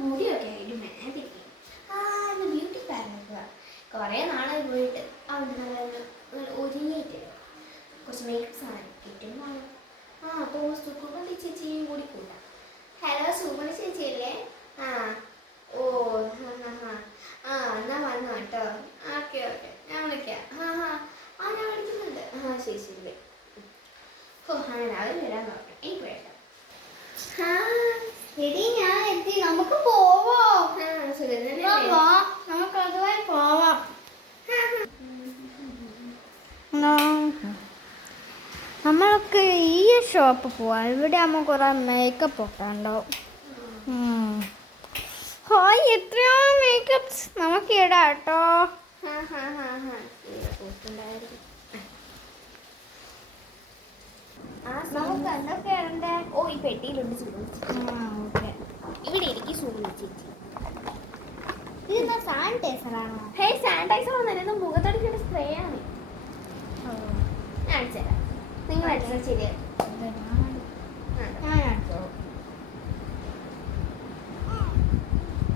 മുടിയൊക്കെ ആയിട്ട് മേടിക്കും. ബ്യൂട്ടി പാർലർ കുറേ നാളായി പോയിട്ട് അവിടെ നല്ല ഒരുങ്ങിയിട്ട് കുറച്ച് മേക്കപ്പ് സാധനം കിട്ടുമ്പോൾ അപ്പോൾ സുഖമതി ചേച്ചിയും കൂടി കൂട്ടാം. ഹലോ, സുഖമതി ചേച്ചിയല്ലേ? ഓ എന്നാ വന്നു കേട്ടോ. ഓക്കെ ഞാൻ വിളിക്കാം. ഞാൻ വിളിക്കുന്നുണ്ട്. ശരി ശരി. അങ്ങനെ അവർ വരാൻ നോക്കാം. എനിക്ക് വേണ്ട. ഞാൻ എത്തി. നമുക്ക് പോവാം. നമുക്ക് അതുമായി പോവാം. നമ്മളൊക്കെ ഈ ഷോപ്പ് പോവാം. ഇവിടെ ആകുമ്പോൾ കുറെ മേക്കപ്പ് ഒക്കെ ഉണ്ടാവും. ഹായ്, എത്രയോ മേക്കപ്സ് നമുക്ക് ഇടാം കേട്ടോ. നമുക്ക് എന്തൊക്കെ ഇടണ്ടേ? ഓ, ഈ പെട്ടിയിലുണ്ട് ഓക്കെ. ഇവിടെ എനിക്ക് സൂചിച്ചു. ഇത് സാനിറ്റൈസർ ആണോ? ഹേ, സാനിറ്റൈസർ ഒന്നല്ല, മുഖത്തടിക്കുന്ന സ്പ്രേ ആണ്. ഞാൻ അടിച്ചുതരാം. നിങ്ങൾ അടിച്ചാൽ ശരിയാ.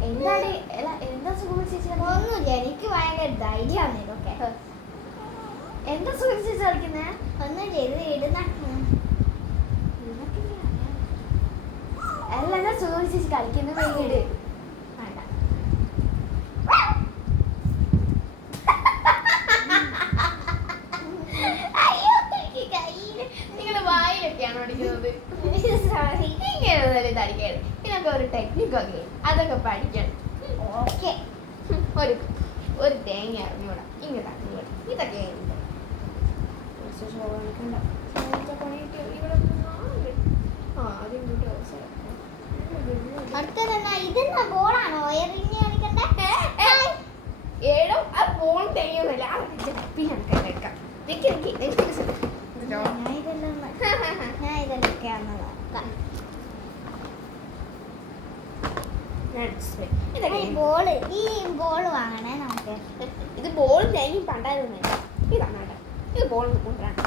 എന്താണ് എന്താ സുഖം ചേച്ചി? ഒന്നുമില്ല, എനിക്ക് ഭയങ്കര ധൈര്യമാണ് ഇതൊക്കെ. എന്താ സുഖം ചേച്ചി കളിക്കുന്നേ? ഒന്നുമില്ല, ഇത് ഇടുന്ന അല്ല, എന്താ സുഖം ചേച്ചി കളിക്കുന്ന വീട്? വേണ്ട. നിങ്ങളുടെ വായിലൊക്കെയാണോ അടിക്കുന്നത്? ഇങ്ങനെ തടിക്കാണ്. ഇതിനൊക്കെ ഒരു ടെക്നിക്കൊക്കെ അതൊക്കെ പഠിക്കണം. ഓക്കെ. ഒരു തേങ്ങ അറിഞ്ഞൂടാ. ഇങ്ങോട്ടാ ഇതൊക്കെ അടുത്തതെന്നാ? ഇതെന്നാ ബോളാണോ എറിഞ്ഞ് കളിക്കണ്ടേ? ഏടോ, ആ ബോൾ തേങ്ങയൊന്നുമല്ല. ഞാൻ ഇതെല്ലാം നോക്കാം. ഈ ബോൾ വാങ്ങണേ നമുക്ക്. ഇത് ബോളും തേങ്ങയും പണ്ടായിരുന്നു. ഇതാണ് കേട്ടോ. ഇത് ബോൾ കൊണ്ടുവരാണ്.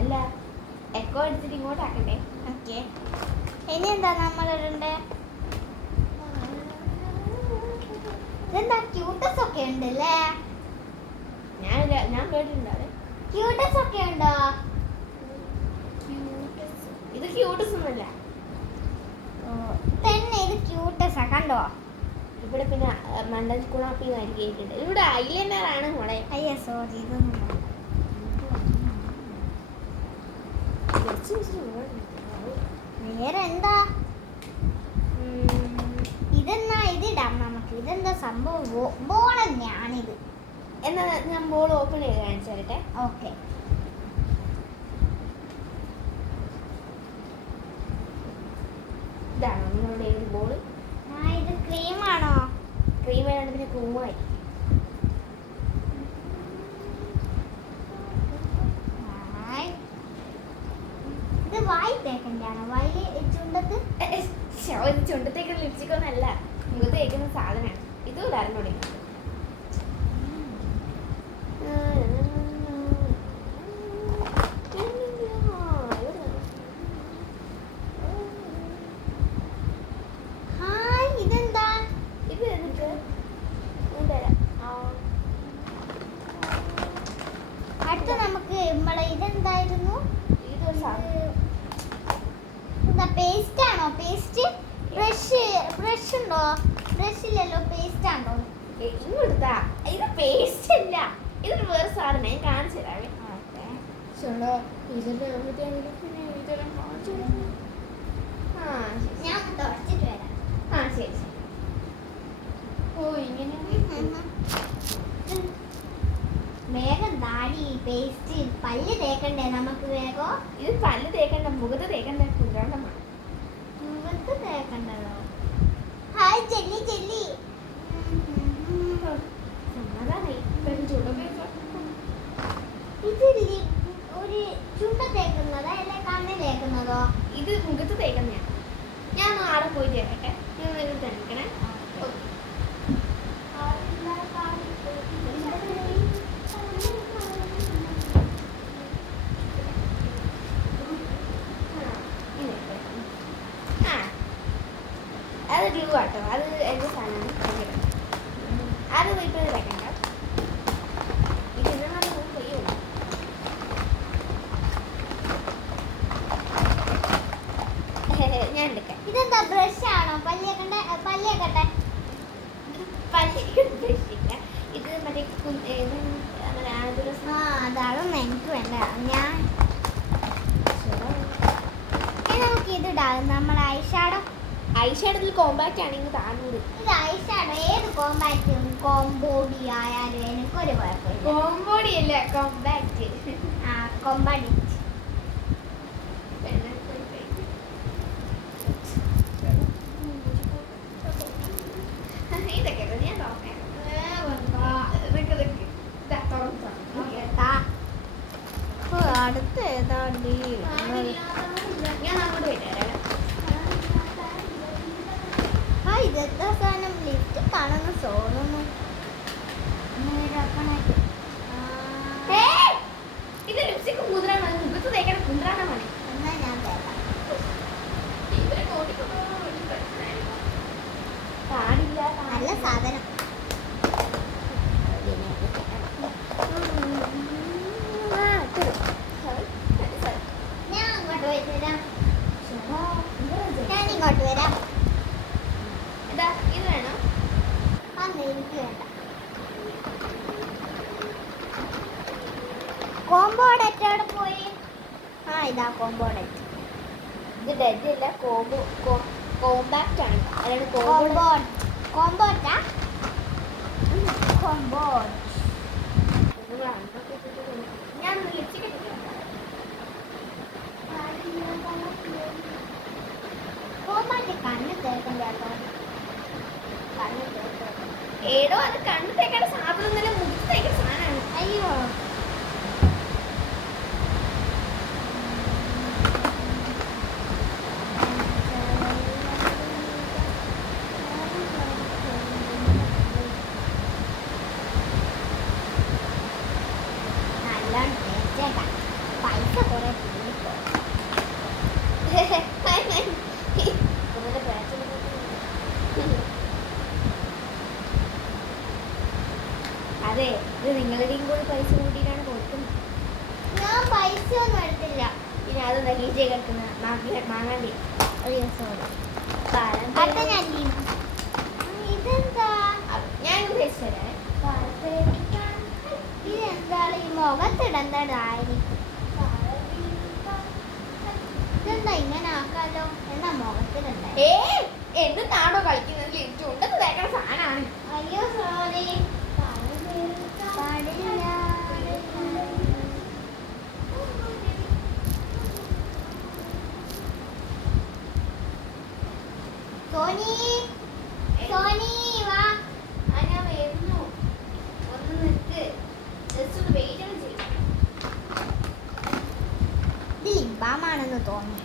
അല്ല, എക്കോ എടുത്തിട്ട് ഇങ്ങോട്ട് ആക്കണ്ടേ? ഓക്കെ. ഇനി എന്താ നമ്മൾ ഇടണ്ടേ? ഇതെന്താ ക്യൂട്ടസ് ഒക്കെ ഉണ്ടല്ലേ? ഞാൻ കേട്ടിട്ടുണ്ട്. ക്യൂട്ടസ് ഒക്കെ ഉണ്ടോ? ഇത് ക്യൂട്ടസ് ഒന്നുമല്ല. തന്നെ ഇത് ക്യൂട്ടസാ, കണ്ടോ? ഇവിടെ പിന്നെ മണ്ടൻ കുളാപ്പി കേട്ടിട്ടുണ്ട്. ഇവിടെ ഐലൈനർ ആണ് മോളെ. അയ്യോ സോറി, ഇതൊന്നും വേറെ എന്താ? ഇതെന്നാ ഇതിടാം നമുക്ക്. ഇതെന്താ സംഭവം? ബോൾ തന്നെയാണിത്. എന്നാ ഞാൻ ബോൾ ഓപ്പൺ ചെയ്ത് കാണിച്ചു തരട്ടെ. ഓക്കെ. ഇതാണോ നിങ്ങളുടെ ഏത് ബോൾ? ഇത് ക്രീമാണോ? ക്രീം ആയതുകൊണ്ട് പിന്നെ ക്രൂമായി. ഇത് വായി തേക്കണ്ടാണോ? വായി ചുണ്ടത്ത്? ചുണ്ടത്തേക്ക് ലിപ്സ്റ്റിക് ഒന്നല്ല, മുഖത്ത് തേക്കുന്ന സാധനമാണ്. ഇതും ഇടാറുണ്ട്. ഇതെന്താ? ഇത് എന്നിട്ട് അടുത്ത നമുക്ക് നമ്മളെ ഇതെന്തായിരുന്നു? എന്താ പേസ്റ്റ് ആണോ? പേസ്റ്റ് ബ്രഷ് ഉണ്ടോ? ബ്രഷ് ഇല്ലല്ലോ, പേസ്റ്റ് ആണോ? ഇങ്ങോട്ടാ. ഇത് പേസ്റ്റ് അല്ല, ഇതൊരു വേറെ സാധനം. ഞാൻ കാണിച്ചു തരാവേ. ഞാൻ തുടച്ചിട്ട് വരാം. ശരി ശരി. ഓ, ഇങ്ങനെ വേഗം താടി പേസ്റ്റ് പല്ല് തേക്കണ്ടേ നമുക്ക്? വേഗം ഇത് പല്ല് തേക്കണ്ട, മുഖത്ത് തേക്കണ്ട. കുന്ത്രാണ്ടമാണ്. മുഖത്ത് തേക്കണ്ടല്ലോ. ഹായ് ചെല്ലി ചെല്ലി. ഇത് ഒരു ചുണ്ട തേക്കുന്നതോ അല്ലെ കണ്ണ് തേക്കുന്നതോ? ഇത് മുഖത്ത് തേക്കുന്നതാണ്. ഞാൻ ആടെ പോയിട്ട് തരട്ടെ. ഞാൻ ഇത് തേക്കണേ. ഗ്ലൂ ആട്ടോ, അത് എൻ്റെ സാധനമാണ്. അത് വീട്ടിൽ വെക്കണ്ട. ഇത് എന്നാലും ചെയ്യും. ഞാൻ എടുക്കാം. ഇതെന്താ ബ്രഷ് ആണോ? പല്ലിയേക്കട്ടെ പല്ലില്ല, ഇത് മറ്റേ അതാണ് എനിക്ക് വേണ്ട. ഞാൻ നമുക്ക് ഇത് ഇടാം. നമ്മുടെ ഐഷാഡോയിൽ കോമ്പാക്റ്റ് ആണെങ്കിൽ താന്നൂറ്. ഇത് ഐഷാഡോ ഏത് കോമ്പാക്റ്റും കോംബോഡി ആയാലും എനിക്കൊരു കുഴപ്പമില്ല. കോമ്പോടി അല്ല, കോമ്പാക്റ്റ്. കോമ്പാഡി ഇതൊക്കെ ഞാൻ അടുത്ത് ഏതാണ്ടി ഞാൻ അങ്ങോട്ട് പോയിട്ടേ. ഇതെന്താ സാധനം? ലിഫ്റ്റ് കാണുന്ന തോന്നുന്നു. ഇത് ലിപ്സ്റ്റിക് കുതിരാണ്, മുഖത്ത് തേക്കണ കുതിരാണ് മണി. എന്നാ ഞാൻ തരാം. പാടില്ല, നല്ല സാധനം. ഞാൻ അങ്ങോട്ട് പോയി തരാം. ഞാൻ ഇങ്ങോട്ട് വരാം. ഇതാ ഇത് വേണം. അന്ന് എനിക്ക് വേണ്ട. കോമ്പോഡറ്റോടെ പോയി. ഇതാ കോമ്പോഡറ്റ്. ഇത് ഡെഡ് അല്ല, കോമ്പാക്റ്റ് ആണ്. അതാണ് കോമ്പോട്ടാ കോമ്പോട്ട്. ഞാൻ ലിപ്സ്റ്റിക് കോമ്പാറ്റ് കണ്ണ് തേക്കണ്ട കേട്ടോ. കണ്ണ് തേക്കണം. ഏതോ അത് കണ്ണ് തേക്കണ സാധനം തന്നെ മുഖത്ത് തേക്കണ സാധനമാണ്. അയ്യോ നല്ലോണം തേച്ചേക്കാം. പൈസ കുറെ കൂടിപ്പോ. അതെ, ഇത് നിങ്ങളുടെയും കൂടി പൈസ കൂട്ടിയിട്ടാണ് കൊടുക്കുന്നത്. ഞാൻ പൈസ ഒന്നും എടുത്തില്ല. പിന്നെ അത് നഗീജെ കിടക്കുന്ന മാങ്ങാണ്ടി. അയ്യോ സോറി. അടുത്ത ഞാൻ ഇതെന്താ? ഞാൻ ഉദ്ദേശിച്ചേ ഇതെന്താണ് ഈ മുഖത്തിടേണ്ടതായിരിക്കും. ഇതെന്താ ഇങ്ങനെ ആക്കാലോ? എന്നാ മുഖത്തിടണ്ടേ? എന്താണോ കളിക്കുന്നത്? ലിപ്റ്റ് ഉണ്ടത് തേക്കണ സാധനമാണ്. അയ്യോ സോറി. പാടില്ല. സോനി സോനി വാ. ഞാൻ വരുന്നു. ഒന്ന് നിൽക്ക്, ജസ്റ്റ് ഒന്ന് വെയിറ്റ് ചെയ്യും. ഇത് ലിബാമാണെന്ന് തോന്നുന്നു.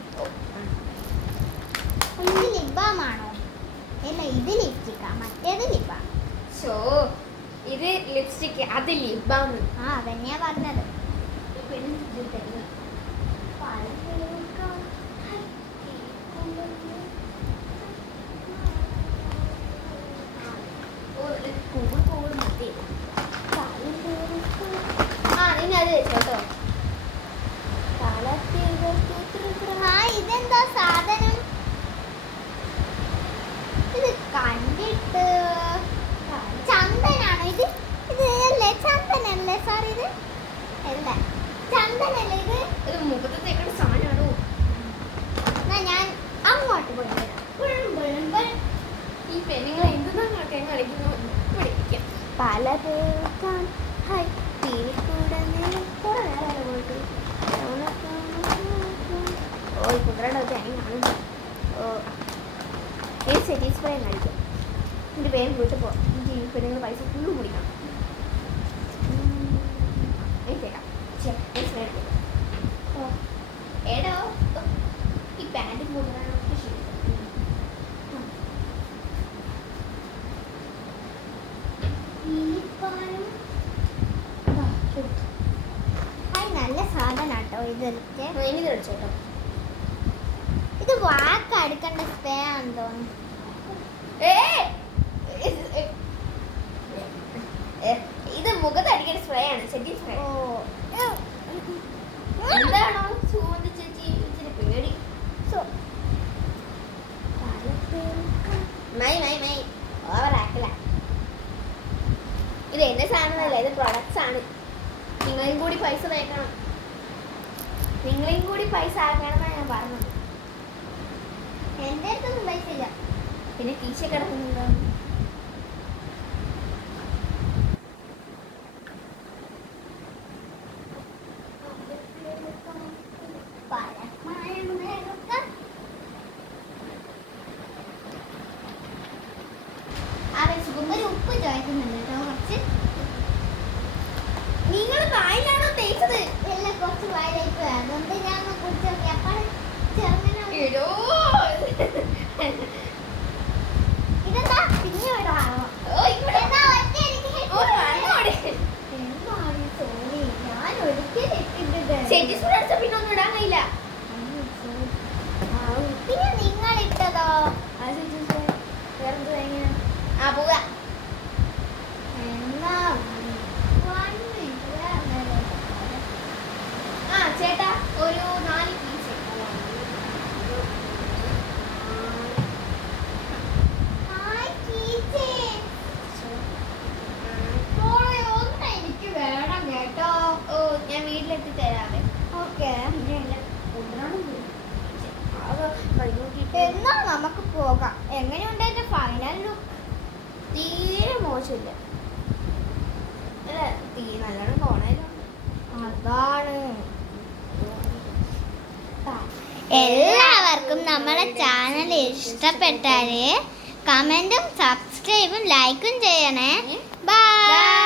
ഇത് ലിബാമാണോ? അല്ല ഇത് ലിപ്സ്റ്റിക്കാ, മറ്റേത് ലിബാം. ഷോ, ഇത് ലിപ്സ്റ്റിക്, അത് ലിപ് ബാം. അതന്നെയാ പറഞ്ഞത്. നിന്നെ അത് വെച്ചോട്ടോ. ഇതെന്താ സാധനം? ഇത് കണ്ടിട്ട് ചന്ദനാണോ ഇത്? ഇത് അല്ലേ ചന്ദനല്ലേ സാർ? ഇത് അല്ല ചന്ദനല്ലേ ഇത്? ഇത് മുഖത്ത് തേക്കണ സാധനമാണോ? എന്നാ ഞാൻ അങ്ങോട്ട് പോയി വരാം. ഈ പെണ്ണുങ്ങൾ എന്തെന്നാ കാട്ടാൻ കളിക്കുന്നു? പഠിപ്പിക്കാം. പല പേർക്കാൻ ഹൈ കൂടെ കുറെ നേരം പോയിട്ട് കുതിരയുടെ തേങ്ങ കാണുന്നു. സെറ്റി സ്പ്രേ കാണിക്കാം. എൻ്റെ പേരും വീട്ടിൽ പോകാം. ഈ പെണ്ണുങ്ങൾ പൈസ ഫുള്ള് മുടിക്കണം. ഏടോ ഈ പാൻറ്റും കൂടുതലാണ് ശരി. നല്ല സാധനാട്ടോ ഇതൊക്കെ. ഇനി തെളിച്ചോട്ടോ. ഇത് വാക്ക് അടുക്കേണ്ട സ്പ്രേ ആണെന്ന് തോന്നുന്നു. ഇത് മുഖത്ത് അടിക്കുന്ന സ്പ്രേ ആണ്, സെറ്റിംഗ് സ്പ്രേ. ഓ എന്താണോ ചൂണ്ടി ചേച്ചി ഇച്ചിരി പേടി. മൈ മൈ മൈ ഓവർ ആക്കില്ല. ഇത് എന്റെ സാധനമല്ല, ഇത് പ്രൊഡക്ട്സ് ആണ്. നിങ്ങളെയും കൂടി പൈസ തേക്കണം, നിങ്ങളെയും കൂടി പൈസ ആക്കണമെന്നാണ് ഞാൻ പറഞ്ഞത്. എന്റെ അടുത്തൊന്നും പൈസ ഇല്ല. പിന്നെ കീശ കിടക്കുന്നുണ്ടോ? ഒരു ഉപ്പ് ചോദിക്കുന്നുണ്ട് കേട്ടോ, കുറച്ച്. നിങ്ങൾ വായിലാണോ തേച്ചത്? എല്ലാം കുറച്ച് വായിലേക്ക്, അതുകൊണ്ട് ഞാൻ കുടിച്ചു നോക്കി. അപ്പോൾ ചെറുങ്ങനെ എടോ, ഇതെന്താ പിന്നെ വിടാണോ? ഓ ഇവിടെ എന്താ ഒറ്റ എനിക്ക് ഓ വന്നോടെ. എന്താണ് സോറി, ഞാൻ ഒരിക്കലും ഇട്ടിട്ടുണ്ട്. സെറ്റി സ്പ്രേ അടിച്ച പിന്നെ ഒന്നും ഇടാൻ കഴിയില്ല. പിന്നെ നിങ്ങൾ ഇട്ടതോ? ആ സെറ്റി സ്പ്രേ വേറെന്ത് എങ്ങനെ? ആ പോകാ. എന്നാ ആ ചേട്ടാ ഒരു 4 പീസ്. എനിക്ക് വേണം കേട്ടോ. ഓ ഞാൻ വീട്ടിലെത്തി തരാവേ. ഓക്കെ, പിന്നെ എല്ലാം കൊണ്ടുവരാനും പോയി. ആകെ കൈകൂട്ടിയിട്ട് എന്നാ നമുക്ക് പോകാം. എങ്ങനെയുണ്ടായിരുന്നു ഫൈനൽ ലുക്ക്? തീരെ മോശമില്ല. അല്ല നല്ലോണം തോന്നലുണ്ട്. അതാണ്. എല്ലാവർക്കും നമ്മളെ ചാനൽ ഇഷ്ടപ്പെട്ടാല് കമന്റും സബ്സ്ക്രൈബും ലൈക്കും ചെയ്യണേ. ബൈ.